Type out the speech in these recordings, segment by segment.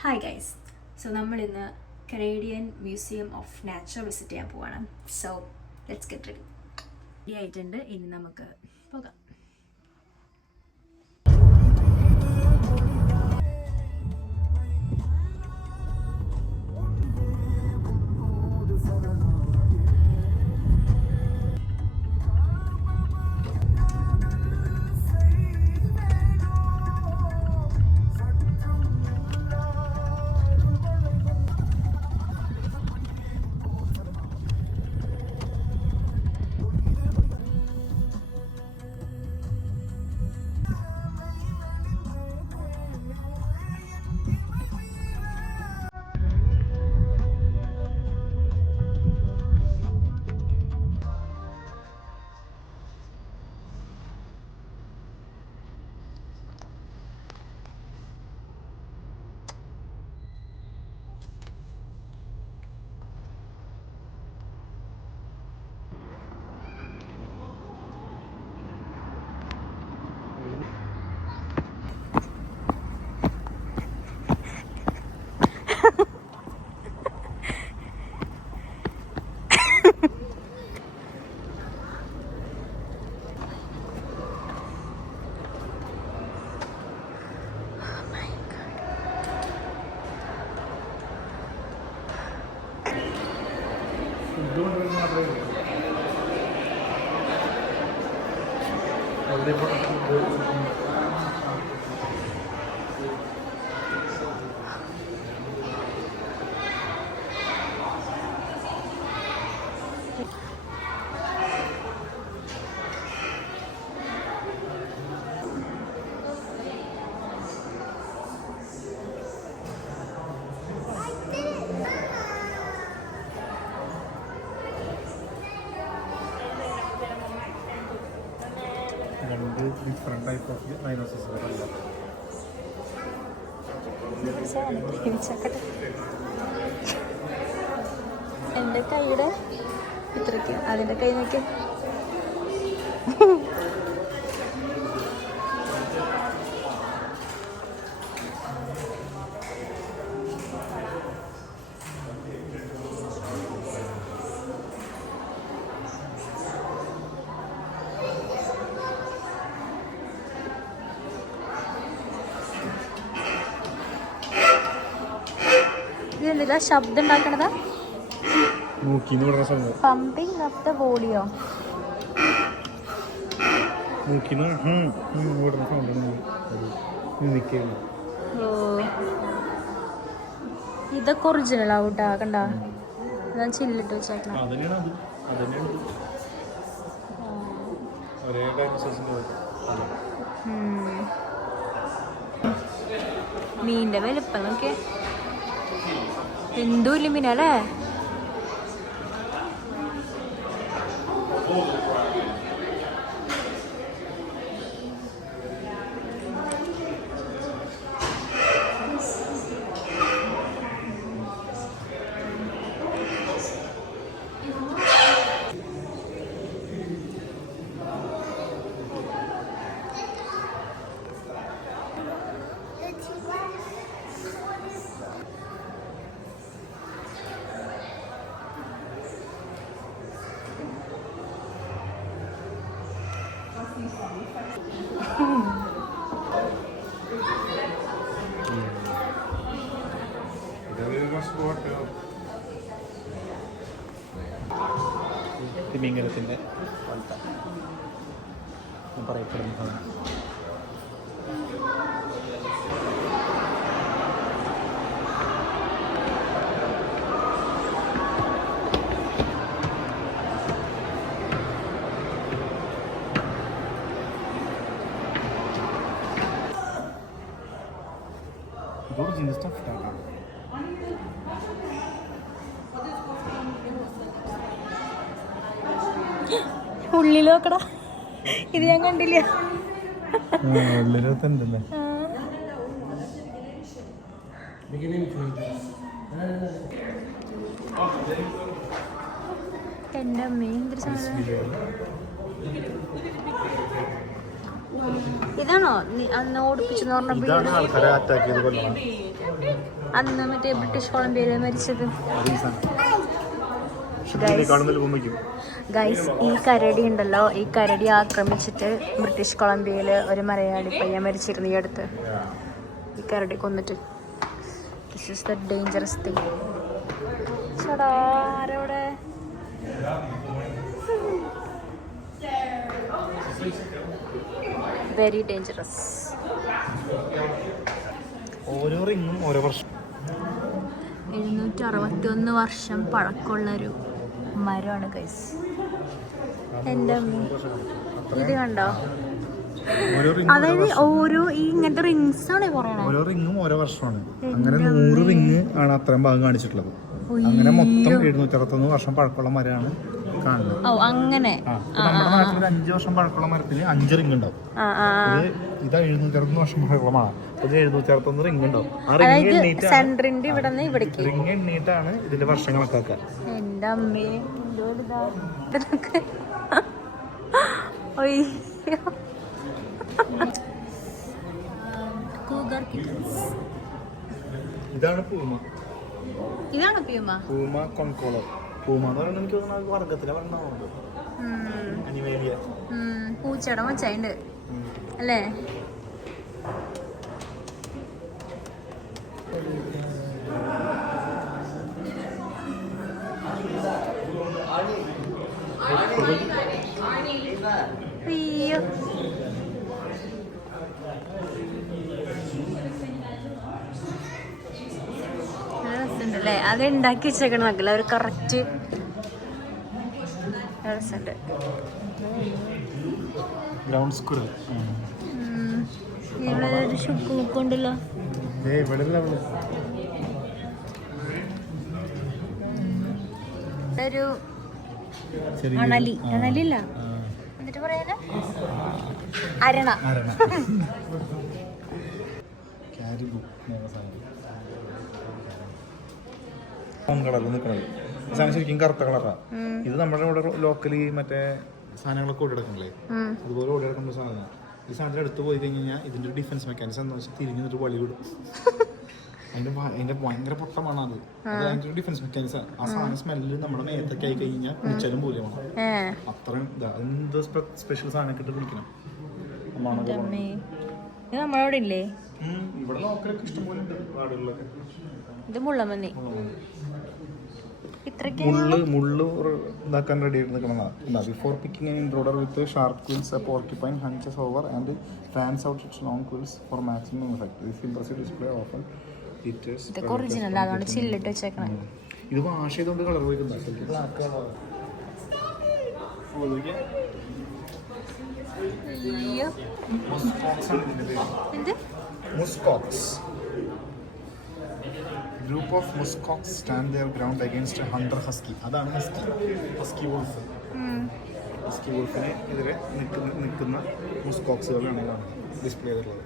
Hi guys. So നമ്മൾ ഇന്ന് Canadian museum of nature visit ചെയ്യാൻ പോവാണ്. സോ ലെറ്റ്സ് ഗെറ്റ് റെഡി ആയിട്ടുണ്ട്. ഇനി നമുക്ക് പോകാം. Different type of dinosaurs. എൻ്റെ കൈയുടെ ഇത്രയ്ക്ക് അതിൻ്റെ കൈ നോക്കി. ഇതെന്തിനാ ശബ്ദം ഉണ്ടാക്കണതാ? പമ്പിങ് ഓഫ് ദ ബോഡിയോ? ഇതൊക്കെ ഒറിജിനൽ ആവൂട്ടാ. കണ്ട ഞാൻ ചില്ലിട്ട് വെച്ചേക്കണം. മീനിന്റെ വലുപ്പം നോക്കിയേ, എന്തോ ഇല്ല മീനല്ലേ. തിമിംഗലത്തിൻ്റെ പറയപ്പെടുന്നതാണ്. ഒറിജിനൽ സ്റ്റഫ് ആക്കാം. ഉള്ളിൽ നോക്കടാ, ഇത് ഞാൻ കണ്ടില്ല. എൻ്റെ അമ്മേ എന്തൊരു സാധനം. ഇതാണോ അന്ന് ഓടിപ്പിച്ചെന്ന് പറഞ്ഞ? ആൾക്കാരെ അറ്റാക്ക് ചെയ്ത് കൊല്ലണം. അന്ന് മറ്റേ ബ്രിട്ടീഷ് കൊളംബിയയിൽ മരിച്ചത്. ഗൈസ്, ഈ കരടി ഉണ്ടല്ലോ, ഈ കരടി ആക്രമിച്ചിട്ട് ബ്രിട്ടീഷ് കൊളംബിയയിൽ ഒരു മലയാളി പയ്യൻ മരിച്ചിരുന്നു ഈ അടുത്ത്. ഈ കരടി കൊന്നിട്ട്. This is the dangerous thing. ചേടാ ആരോടെ വെരി ഡേഞ്ചറസ്. ഓരോ റിങ്ങും ഓരോ വർഷം. 761 വർഷം പഴക്കമുള്ളൊരു മരമാണ് ഗൈസ്. എൻ്റെ ഇത് കണ്ടോ? അതായത് ഓരോ ഈ ഇങ്ങനത്തെ റിങ്സ് ആണ് പറയണത്. ഓരോ റിങ്ങും ഓരോ വർഷമാണ്. അങ്ങനെ 100 റിങ് ആണ് അത്രയും ഭാഗം കാണിച്ചിട്ടുള്ളത്. അങ്ങനെ മൊത്തം 761 വർഷം പഴക്കമുള്ള മരമാണ് കാണുന്നത്. ഓ അങ്ങനെ. നമ്മുടെ നാട്ടിൽ 5 വർഷം പഴക്കമുള്ള മരത്തിന് 5 റിങ് ഉണ്ടാവും. ഇത് 761 വർഷം പഴക്കമുള്ളതാണ്. ഇത് 761 റിങ് ഉണ്ടാവും. ആ റിങ് എണ്ണീട്ടാണ് ഇതിന്റെ വർഷങ്ങളൊക്കെ ആക്കുക. എന്റെ അമ്മേ, ഇതാണ് പൂമ. ഇതാണ് പ്യൂമ. പൂമ കൊൺകോളർ. പൂമ എന്ന് പറയുന്നത് എനിക്ക് തോന്നുന്നു വർഗത്തിലെ പറഞ്ഞുണ്ട്. പൂച്ചയുടെ മച്ചായിണ്ട് അല്ലേ? അയ്യോ, രസമുണ്ടല്ലേ? അത് ഉണ്ടാക്കി വെച്ചേക്കണം മക്കളെ, ഒരു കറക്റ്റ് രസമുണ്ട്. Ground square. ഇവിടെ ഒരു ഷുക്കുണ്ടല്ലോ. ഒരു അണലി. അണലില്ല, എന്നിട്ട് പറയാന അരണ. ശരിക്കും കറുത്ത കളറാ. ഇത് നമ്മുടെ ഇവിടെ ലോക്കലി മറ്റേ സാധനങ്ങളൊക്കെ ഓടിയെടുക്കണല്ലേ, അതുപോലെ ഓടിയെടുക്കുന്ന സാധനം. ഈ സാധനത്തിന് എടുത്ത് പോയി കഴിഞ്ഞാൽ ഇതിന്റെ ഒരു ഡിഫൻസ് മെക്കാനിസം എന്ന് വെച്ചാൽ തിരിഞ്ഞു നിന്നിട്ട് വളി വിടും. അതിന്റെ ഭയങ്കര പൊട്ടമാണ് അത്. അതിന്റെ ഡിഫൻസ് മെക്കാനിസം. ആ സാധനം സ്മെല്ല് നമ്മുടെ മേത്തൊക്കെ ആയി കഴിഞ്ഞാൽ കുടിച്ചാലും പോലെ വേണം. അത്രയും എന്ത് സ്പെഷ്യൽ സാധനം ഇട്ട് കുടിക്കണം. നമ്മളവിടെ ഇല്ലേ? ഇവിടെ ലോക്കലൊക്കെ ഇഷ്ടംപോലെ ഉണ്ട് വാർഡുകളിലൊക്കെ. ഇത് മുള്ളമന്നി. മുള്ളു ഇതാക്കാൻ റെഡി ആയിട്ട് നിൽക്കണം. Before picking an intruder with sharp quills, a porcupine hunches over and fans out its long quills for maximum effect. This impressive display often ഇതൊക്കെ ഒറിജിനൽ, അതാണ് ചില്ലിട്ട് വെച്ചേക്കണേ. ഇത് വാഷ് ചെയ്തുകൊണ്ട് കളർ പോയിട്ടുണ്ട്. Muskox. Group of muskox stand their ground against a hunter husky. അതാണ് husky wolf. Husky വോൾഫിന് എതിരെ നിൽക്കുന്ന മുസ്കോക്സുകളാണ് ഡിസ്പ്ലേ ചെയ്തിട്ടുള്ളത്.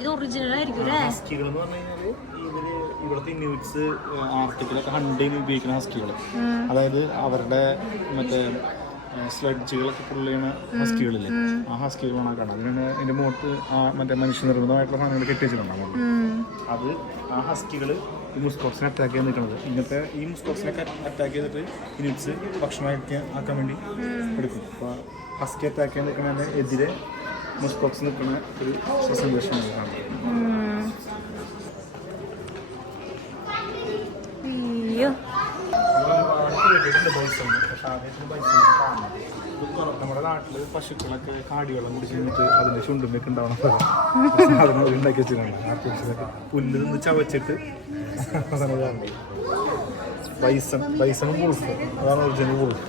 ഇത് ഒറിജിനൽ ആയിരിക്കും. ഹസ്കികൾ എന്ന് പറഞ്ഞു കഴിഞ്ഞാൽ ഇവിടുത്തെ ഇൻയൂട്സ് ആർട്ടിക്കിലൊക്കെ ഹണ്ട് ചെയ്യാൻ ഉപയോഗിക്കുന്ന ഹസ്കികൾ. അതായത് അവരുടെ മറ്റേ സ്ലഡ്ജുകളൊക്കെ ഫുൾ ചെയ്യുന്ന ഹസ്കികളില്ലേ, ആ ഹസ്കികളാണ് കാണുന്നത്. അതിനാണ് അതിന്റെ മുഖത്ത് മറ്റേ മനുഷ്യനിർമ്മിതമായിട്ടുള്ള സാധനങ്ങൾ കെട്ടി വെച്ചിട്ടുണ്ടാവും. അത് ആ ഹസ്കികൾ ഈ മുസ്കോക്സിനെ അറ്റാക്ക് ചെയ്ത് നിൽക്കുന്നത്. ഇങ്ങനത്തെ ഈ മുസ്കോക്സിനൊക്കെ അറ്റാക്ക് ചെയ്തിട്ട് ഇനിറ്റ്സ് ഭക്ഷണമായിട്ട് ആക്കാൻ വേണ്ടി എടുക്കും. അപ്പോൾ ഹസ്കി അറ്റാക്ക് ചെയ്ത് നിൽക്കുന്നതിന് എതിരെ മുസ്കോക്സ് നിൽക്കുന്ന ഒരു സന്ദേശമാണ് കാണുന്നത്. നമ്മുടെ നാട്ടില് പശുക്കളൊക്കെ കാടിവെള്ളം കുടിച്ച് കഴിഞ്ഞിട്ട് അതിന്റെ ചുണ്ടുമ്പൊക്കെ ഉണ്ടാവണം സാധനം ഉണ്ടാക്കി വെച്ചിട്ടാണ്. ആർട്ടിഫിഷ്യലൊക്കെ പുല്ല് നിന്ന് ചവച്ചിട്ട് ബൈസൺ വൂൾഫ്. അതാണ് ഒറിജിനൽ വൂൾഫ്.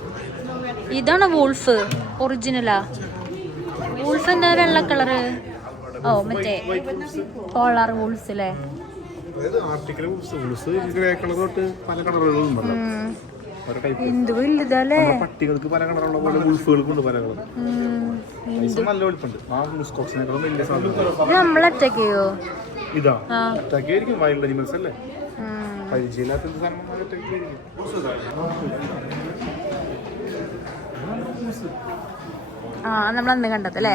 ഇതാണ് വൂൾഫ് ഒറിജിനലാ. വൂൾഫ് എന്താ വെള്ള കളറ്? ഓ മറ്റേ പോളാർ വൂൾസ് അല്ലേ? അതായത് ആർട്ടിക്കൽ വൂൾസ് ഗ്രേ കളർ തൊട്ട് പല കളറുകളും ഉണ്ടല്ലോ. പട്ടികൾക്ക് പല കളറുള്ള പോലെ വൂൾഫുകൾക്കുണ്ട് പല കളർ. നല്ല വലിപ്പുണ്ട്. ആ മുസ്കോക്സിനേക്കാളും വലിയ സാധനം. നമ്മൾ അറ്റാക്ക് ചെയ്യോ? ഇതാ അറ്റാക്ക് ആയിരിക്കും. വൈൽഡ് അനിമൽസ് അല്ലേ, പരിചയമില്ലാത്ത സാധനം അറ്റാക്ക് ആയിരിക്കും. നമ്മളന്ന് കണ്ടതല്ലേ?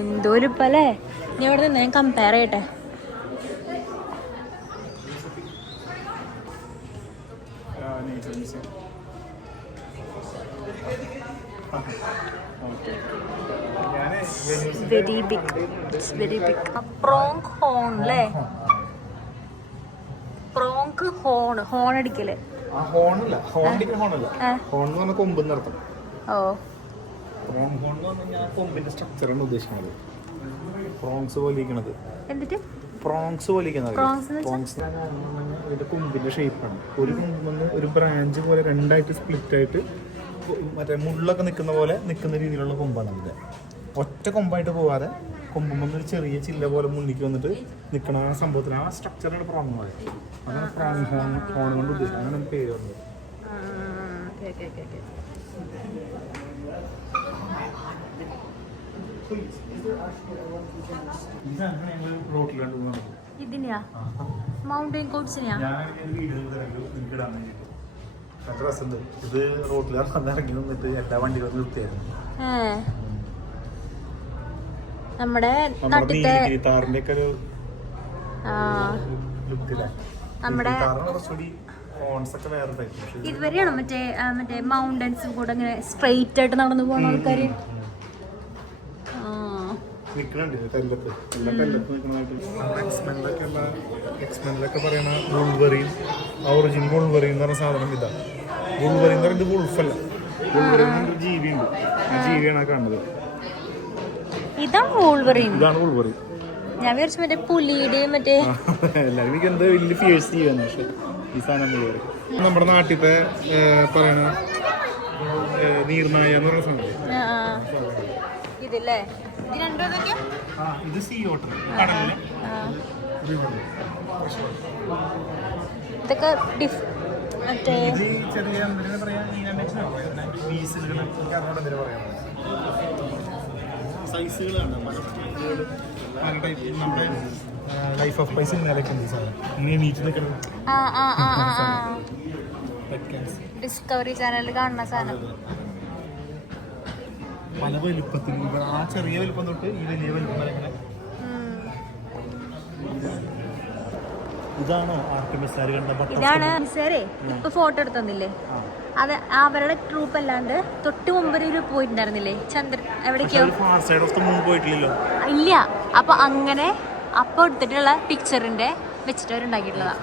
എന്തോ ഒരു പല്ലേ ഞാൻ ഇവിടെ നിന്ന് ഞാൻ കമ്പയർ ചെയ്യട്ടെ. Very big, very big. Pronghorn അല്ലേ? പ്രോങ്ക് ഹോൺ, ഹോൺ അടിക്കല്. ഹോണല്ല, ഹോൺ ഹോണല്ല, ഹോൺ എന്ന് പറഞ്ഞാൽ കൊമ്പെന്ന് അർത്ഥം. ഓ, പ്രോങ് ഹോൺ എന്ന് പറഞ്ഞാൽ കൊമ്പിന്റെ സ്ട്രക്ചറാണ് ഉദ്ദേശിക്കുന്നത്. പ്രോങ്സ് പോലിരിക്കണത്. എന്നിട്ട് പ്രോങ്സ് പോലിരിക്കുന്നത് പ്രോങ്സ് ഇതിന്റെ കൊമ്പിന്റെ ഷേപ്പാണ്. ഒരു കൊമ്പെന്ന് ഒരു ബ്രാഞ്ച് പോലെ രണ്ടായിട്ട് സ്പ്ലിറ്റ് ആയിട്ട് മറ്റേ മുള്ളൊക്കെ നിൽക്കുന്ന പോലെ നിൽക്കുന്ന രീതിയിലുള്ള കൊമ്പാണ് ഇതിന്റെ. ഒറ്റ കൊമ്പായിട്ട് പോവാതെ കൊമ്പുമ്പോൾ ഒരു ചെറിയ ചില്ല പോലെ മുന്നിക്ക് വന്നിട്ട് നിൽക്കണ ആ സംഭവത്തിന് ആ സ്ട്രക്ചറാണ് പ്രോങ് പോലെ. അതാണ് പ്രോങ് ഹോൺ, ഹോൺ കൊണ്ട് ഉദ്ദേശിക്കുന്നത്. അങ്ങനെ പേര് വന്നത്. ഇതിനെയാ മൗണ്ടൻ കോട്സിനെയാ? ഇത് റോട്ടിലാണ് ഇറങ്ങി നിന്നിട്ട് എല്ലാ വണ്ടികളും നിർത്തിയായിരുന്നു. നമ്മുടെ നാട്ടിലത്തെ നമ്മുടെ ഇതുവരെയാണോ മറ്റേ മറ്റേ മൗണ്ടൻസും കൂടെ ഇങ്ങനെ സ്ട്രെയിറ്റ് ആയിട്ട് നടന്നു പോകുന്ന ആൾക്കാര്? എക്സ്മെനിലൊക്കെ പറയുന്ന വൂൾവറിൻ, ഒറിജിനൽ വൂൾവറിൻ എന്ന് പറഞ്ഞ സാധനം ഇതാണ്. വൂൾവറിൻ എന്ന് പറയുന്നത് വുൾഫല്ല, വൂൾവറിൻ എന്നൊരു ജീവിയുണ്ട്. ആ ജീവിയാണ് കാണുന്നത്. ഇതാണ് വൂൾവറിൻ. ഇതാണ് വൂൾവറിൻ. ഞാൻ വിചാരിച്ചു മറ്റേ പുലിയുടെ മറ്റേ എല്ലാവരും എനിക്ക് എന്താ വലിയ ഫിയേഴ്സ് ചെയ്യാന്ന്. പക്ഷെ ഈ സാധനം നമ്മുടെ നാട്ടിലത്തെ പറയണ നീർനായ എന്ന് പറയുന്ന സാധനം. ഇതില്ലേ ഇത് സീ ഓട്ടർ, കടലിലെ ഇതൊക്കെ മറ്റേ ചെറിയ സൈസുകളാണ്. പല ടൈപ്പ് നമ്മുടെ ലൈഫ് ഓഫ് പൈസ ഉണ്ട് സാധനം. ഇങ്ങനെ നീറ്റ് നിൽക്കുന്നത് ഡിസ്കവറി ചാനലിൽ കാണുന്ന സാധനം. പല വലുപ്പത്തിൽ, ആ ചെറിയ വലുപ്പം തൊട്ട് ഈ വലിയ വലുപ്പം വരെ ഇങ്ങനെ. ഇതാണ് ആർട്ടിമിസ്റ്റാർ കണ്ട. ഇതാണ് മിസ്സാരേ ഇപ്പൊ ഫോട്ടോ എടുത്തന്നില്ലേ? അത് അവരുടെ ട്രൂപ്പ് അല്ലാണ്ട് തൊട്ട് മുമ്പ് ഒരു പോയിട്ടുണ്ടായിരുന്നില്ലേ ചന്ദ്രൻ? എവിടേക്കോ ഇല്ല. അപ്പൊ അങ്ങനെ അപ്പൊ എടുത്തിട്ടുള്ള പിക്ചറിന്റെ വെച്ചിട്ട് അവരുണ്ടാക്കിയിട്ടുള്ളതാ.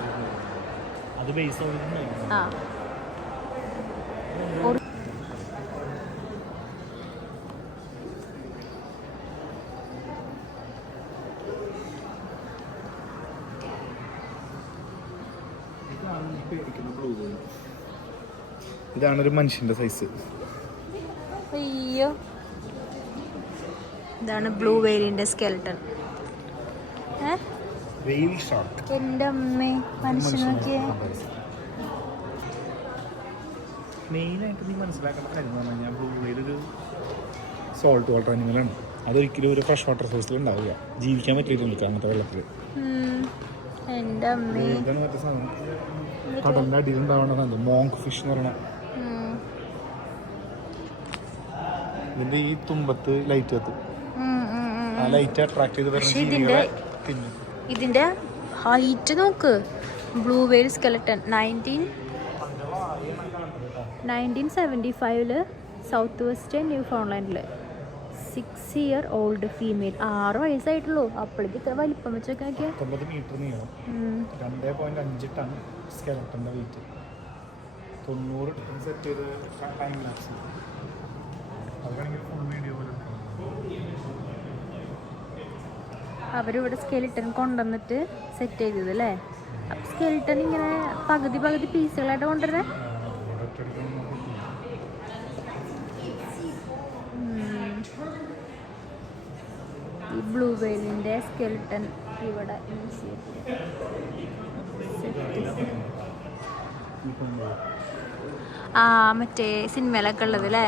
ഇതാണ് ഒരു മനുഷ്യന്റെ സൈസ്. അയ്യോ, ഇതാണ് ബ്ലൂ വെയിലിന്റെ സ്കെൽട്ടൺ. എന്റെ അമ്മേ, മനുഷ്യനൊക്കെ മെയിനായിട്ട് നീ മനസ്സിലാക്കേണ്ട കാര്യം എന്ന് പറഞ്ഞു കഴിഞ്ഞാൽ ബ്ലൂ വെയിൽ ഒരു സോൾട്ട് വാട്ടർ അനിമലാണ്. അതൊരിക്കലും ഒരു ഫ്രഷ് വാട്ടർ സോഴ്സിൽ ഉണ്ടാവില്ല, ജീവിക്കാൻ പറ്റിയിട്ടുണ്ട് അങ്ങനത്തെ വെള്ളത്തിൽ. എന്റെ അമ്മേ, ഇതാണ് മറ്റേ സാധനം കടലിന്റെ അടിയിൽ ഉണ്ടാവേണ്ടത് മോങ്ക് ഫിഷ് എന്ന് പറയണ. ഇതിന്റെ ഈ തുമ്പത്ത് ലൈറ്റ് കത്തും. ആ ലൈറ്റ് അട്രാക്ട് ചെയ്ത് വരുന്ന ഇതിന്റെ ഹൈറ്റ് നോക്ക്. Blue whale skeleton 1975 south western new ഫൗണ്ട്ലാൻഡില് 6 year old ഫീമെയിൽ. 6 വയസ്സായിട്ടുള്ളൂ. അപ്പോഴേക്ക് ഇത്ര വലിപ്പം വെച്ചൊക്കെ 9 മീറ്റർ നീളം, 2.5 ടൺ സ്കെലട്ടന്റെ വെയിറ്റ്. 90 സെറ്റ് ചെയ്ത് ടൈം ലാപ്സ്. അതാണെങ്കിൽ ഫുൾ വീഡിയോ പോലെ. അവരിവിടെ സ്കെലിട്ടൺ കൊണ്ടുവന്നിട്ട് സെറ്റ് ചെയ്തത് അല്ലേ? അപ്പം സ്കെലിട്ടൺ ഇങ്ങനെ പകുതി പകുതി പീസുകളായിട്ട് കൊണ്ടുവരണേ. ഈ ബ്ലൂ വെയിലിൻ്റെ സ്കെലിട്ടൺ ഇവിടെ ആ മറ്റേ സിനിമയിലൊക്കെ ഉള്ളത് അല്ലേ?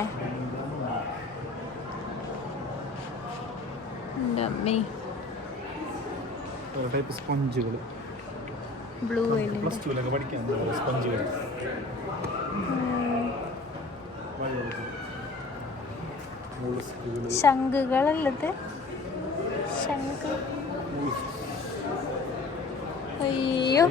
എൻ്റെ അമ്മേ, സ്പഞ്ചുകൾ ബ്ലൂ വെയിലിൻ്റെ പ്ലസ് 2 പഠിക്കാൻ സ്പഞ്ചുകൾ. ശംഖുകളല്ലത്, ശംഖ്. അയ്യോ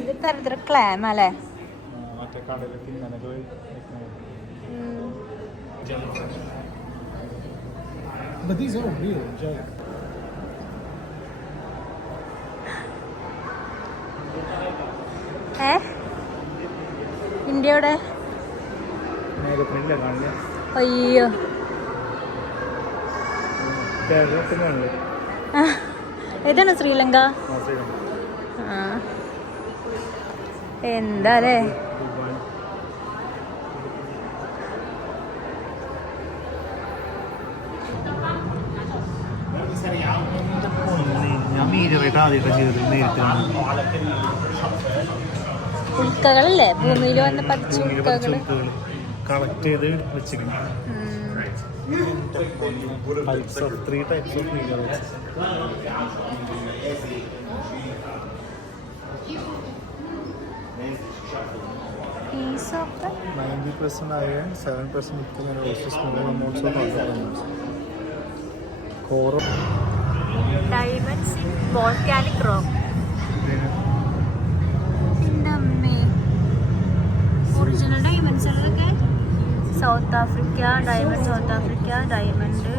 ഇത് തരത്തില് ക്ലാം അല്ലേ? But these are real, Jay. ഇന്ത്യയുടെ അയ്യോ ഏതാണ് ശ്രീലങ്ക? ആ എന്താ അല്ലേ? ഞാൻ മീഡിയമായിട്ട് ആദ്യമായിട്ട് ചെയ്തത് നേരിട്ട് ഉൽക്കകളല്ലേ ഭൂമിയിൽ വന്ന് പതിച്ച ഉൽക്കകള് കളക്ട് ചെയ്ത് വെച്ചിരിക്കണം. Three types of meteorites. 90% iron, 7% nickel, and also small amounts of other elements. Core. Diamonds in volcanic rock. Original diamonds അല്ലതൊക്കെ. South Africa diamond, South Africa diamond.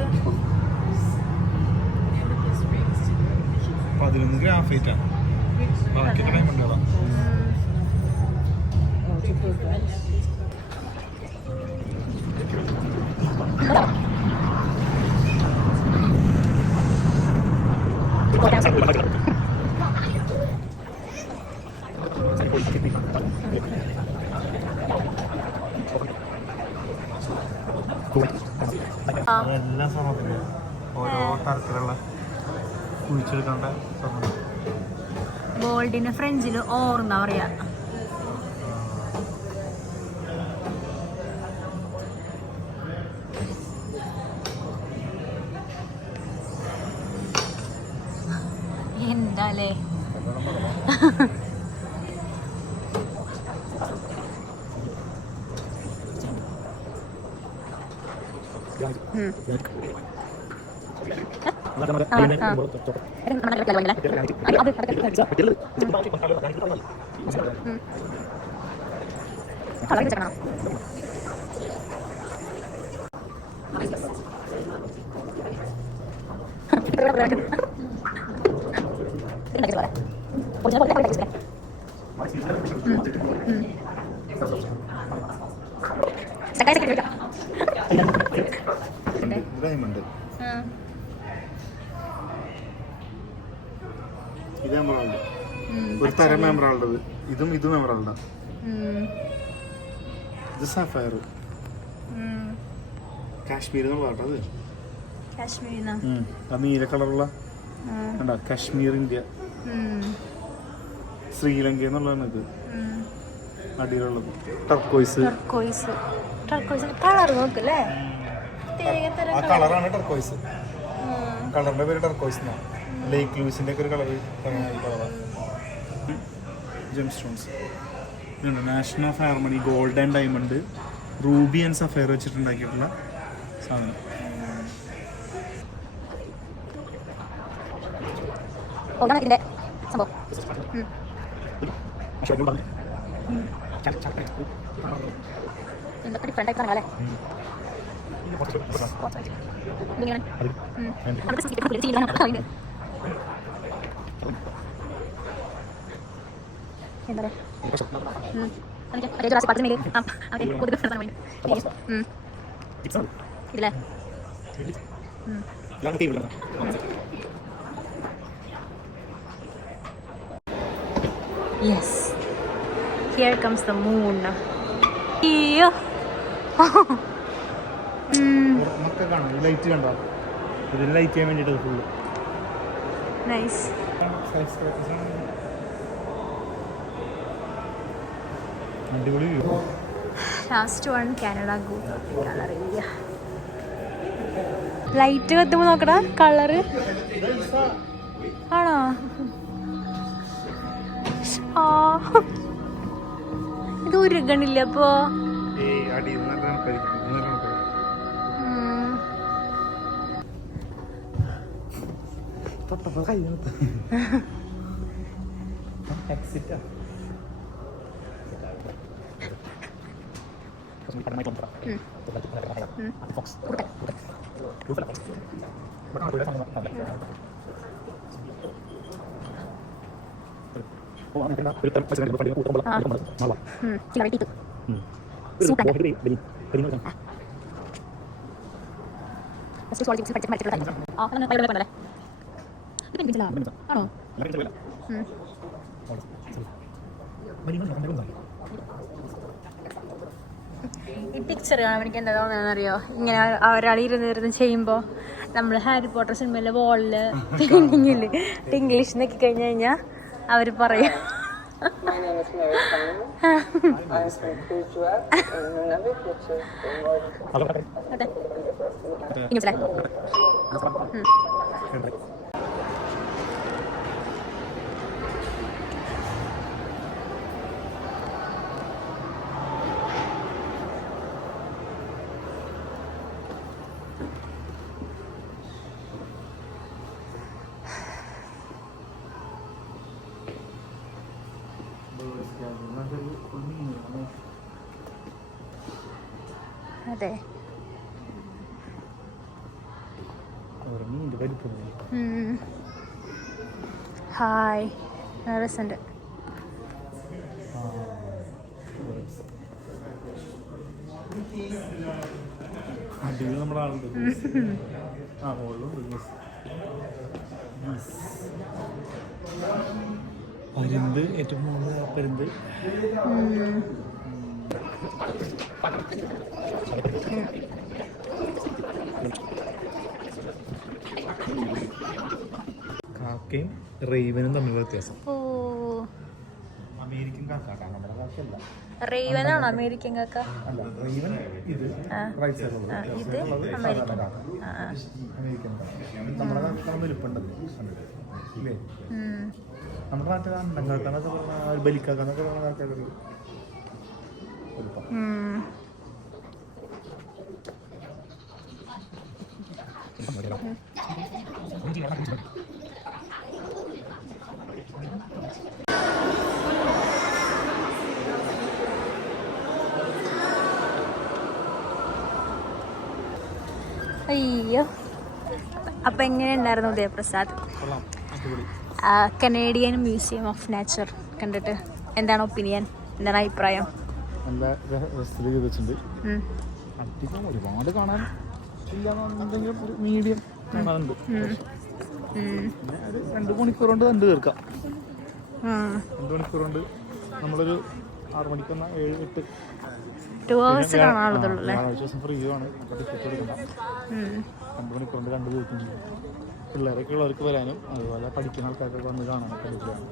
11 graphite ആണ്. ബാക്കി ഡയമണ്ടുകളാണ്. എല്ലാ സ്വർണ്ണത്തിലും ഓരോ തരത്തിലുള്ള കുഴിച്ചെടുക്കേണ്ട സ്വർണ്ണം. ഗോൾഡിന് ഫ്രഞ്ചിൽ ഓർ എന്നാ പറയാ. എന്താലേ ഡയമണ്ട് ഇത് എമറാൾഡ്. ഒരു തരം എമറാൾഡ്. ഇതും എമറാൾഡാ. ഇത് സഫയർ. കാശ്മീർ എന്നുള്ളത് നീല കളറുള്ള കാശ്മീർ ഇന്ത്യ. ശ്രീലങ്ക എന്നുള്ളതാണ് ഇത്. അടിയിലുള്ളത് ടർക്കോയ്സ്. ആ കളറാണ് ടർക്കോയ്സ്. കളറിന്റെ പേര് ടർക്കോയ്സ് എന്നാണ്. ലേക്ക് ലൂസിന്റെ ഒക്കെ ഒരു കളറ്. Gem stones. ഇതുണ്ട് national of harmony gold and diamond ruby and sapphire വെച്ചിട്ടുണ്ടാക്കിയിട്ടുള്ള സാധനം. Yes, here comes the moon. Light കണ്ടോ? ഇതിൽ ലൈറ്റ് ചെയ്യാൻ വേണ്ടിയിട്ട് ഫുള്ള് നൈസ്. അടിപൊളി view. Last one Canada goose colour area. Light കത്തുമ്പോൾ നോക്കടാ കളറ് ആണോ? ഇത് ഉരുകണില്ല അപ്പോ. അടിയിൽ നിന്ന് തണുപ്പായിരിക്കും. ഇത് നല്ല തണുപ്പായിരിക്കും. തൊട്ടപ്പോൾ കൈ എക്സിറ്റാ ഈ പിക്ചർ കാണാൻ എനിക്ക് എന്താ തോന്നുന്നറിയോ, ഇങ്ങനെ ഒരാൾ ഇരുന്ന് ചെയ്യുമ്പോൾ നമ്മൾ ഹാരി പോട്ടർ സിനിമയിലെ വോളില് പെയിന്റിങ്ങില് ഇംഗ്ലീഷ് നോക്കി കഴിഞ്ഞു കഴിഞ്ഞാൽ അവർ പറയും അതെ. ഹായ്, രസമുണ്ട്. അടിയിൽ നമ്മുടെ ആളുണ്ട്. ആ മുകളിലുണ്ട് പരുന്ത്, ഏറ്റവും മുകളിൽ പരുന്ത്. കാക്കയും റെയ്വനും തമ്മിലുള്ള വ്യത്യാസം. അമേരിക്കൻ കാക്ക, നമ്മുടെ കാക്കയല്ല. റെയ്വനാണോ അമേരിക്കൻ കാക്ക? അല്ല, റെയ്വൻ ഇത് റൈറ്റ് സൈഡിലുള്ള, ഇത് അമേരിക്കൻ. അമേരിക്കൻ നമ്മുടെ കാക്ക വലുപ്പുണ്ടത് ഇല്ലേ? നമ്മുടെ നാട്ടിൽ അണ്ടൻ കാക്കാന്നൊക്കെ പറഞ്ഞാൽ ബലിക്കാക്കാന്നൊക്കെ പറഞ്ഞ കാക്കയുടെ ഒരു വലുപ്പം. അയ്യോ, അപ്പൊ എങ്ങനെയുണ്ടായിരുന്നു ഉദയപ്രസാദ്? കനേഡിയൻ മ്യൂസിയം ഓഫ് നേച്ചർ കണ്ടിട്ട് എന്താണ് ഒപ്പീനിയൻ, എന്താണ് അഭിപ്രായം? നല്ല രസത്തിൽ ചെയ്തിട്ടുണ്ട്. അധികം ഒരുപാട് കാണാൻ ഇല്ലാന്നുണ്ടെങ്കിലും ഒരു മീഡിയം കാണാനുണ്ട്. പിന്നെ ഒരു 2 മണിക്കൂർ കൊണ്ട് കണ്ടു തീർക്കാം. 2 മണിക്കൂർ കൊണ്ട് നമ്മളൊരു 6 മണിക്കെന്ന 7-8 2 hours കാണാനുള്ളതുള്ളൂ അല്ലേ? ദിവസം ഫ്രീ ആണ്, അപ്പോൾ ടിക്കറ്റ് എടുക്കണ്ട. 2 മണിക്കൂർ കൊണ്ട് കണ്ടു തീർക്കും ചെയ്യും. പിള്ളേരൊക്കെ ഉള്ളവർക്ക് വരാനും അതുപോലെ പഠിക്കുന്ന ആൾക്കാർക്ക് വന്ന് കാണാനൊക്കെ അടിപൊളിയാണ്.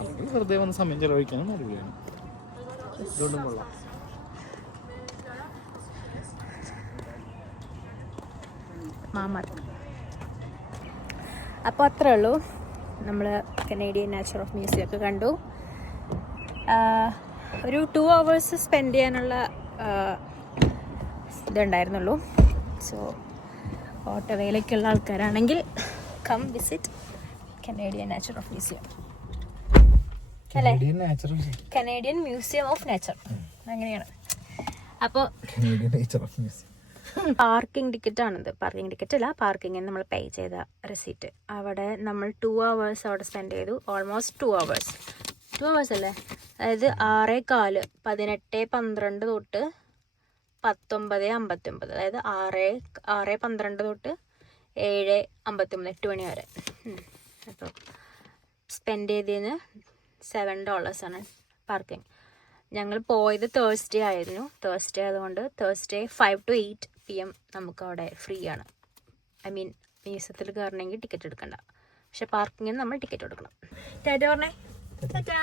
അല്ലെങ്കിൽ വെറുതെ വന്ന് സമയം ചെലവഴിക്കാനും അടിപൊളിയാണ്. ഇതുകൊണ്ടും കൊള്ളാം. അപ്പോൾ അത്രേ ഉള്ളൂ. നമ്മൾ കനേഡിയൻ നേച്ചർ ഓഫ് മ്യൂസിയം ഒക്കെ കണ്ടു. ഒരു 2 hours സ്പെൻഡ് ചെയ്യാനുള്ള ഇതുണ്ടായിരുന്നുള്ളൂ. സോ ഓട്ടോവേയിലേക്കുള്ള ആൾക്കാരാണെങ്കിൽ come visit Canadian nature of museum അല്ലേ? കനേഡിയൻ മ്യൂസിയം ഓഫ് നേച്ചർ അങ്ങനെയാണ്. അപ്പോൾ പാർക്കിംഗ് ടിക്കറ്റ് ആണിത്. പാർക്കിംഗ് ടിക്കറ്റ് അല്ല, പാർക്കിങ്ങിന് നമ്മൾ പേ ചെയ്ത റെസീറ്റ്. അവിടെ നമ്മൾ 2 hours അവിടെ സ്പെൻഡ് ചെയ്തു. ഓൾമോസ്റ്റ് 2 hours അല്ലേ? അതായത് 6:15 18:12 തൊട്ട് 19:59, അതായത് 6:12 തൊട്ട് 7:59 8 മണി വരെ. അപ്പോൾ സ്പെൻഡ് ചെയ്തതിന് $7 ആണ് പാർക്കിംഗ്. ഞങ്ങൾ പോയത് തേഴ്സ്ഡേ ആയിരുന്നു. തേഴ്സ്ഡേ ആയതുകൊണ്ട് തേഴ്സ്ഡേ 5 to 8 PM നമുക്കവിടെ ഫ്രീ ആണ്. ഐ മീൻ മ്യൂസിയത്തിൽ കയറണമെങ്കിൽ ടിക്കറ്റ് എടുക്കണ്ട, പക്ഷെ പാർക്കിങ്ങിന് നമ്മൾ ടിക്കറ്റ് എടുക്കണം. ടാറ്റ പറഞ്ഞേ. ടാറ്റാ.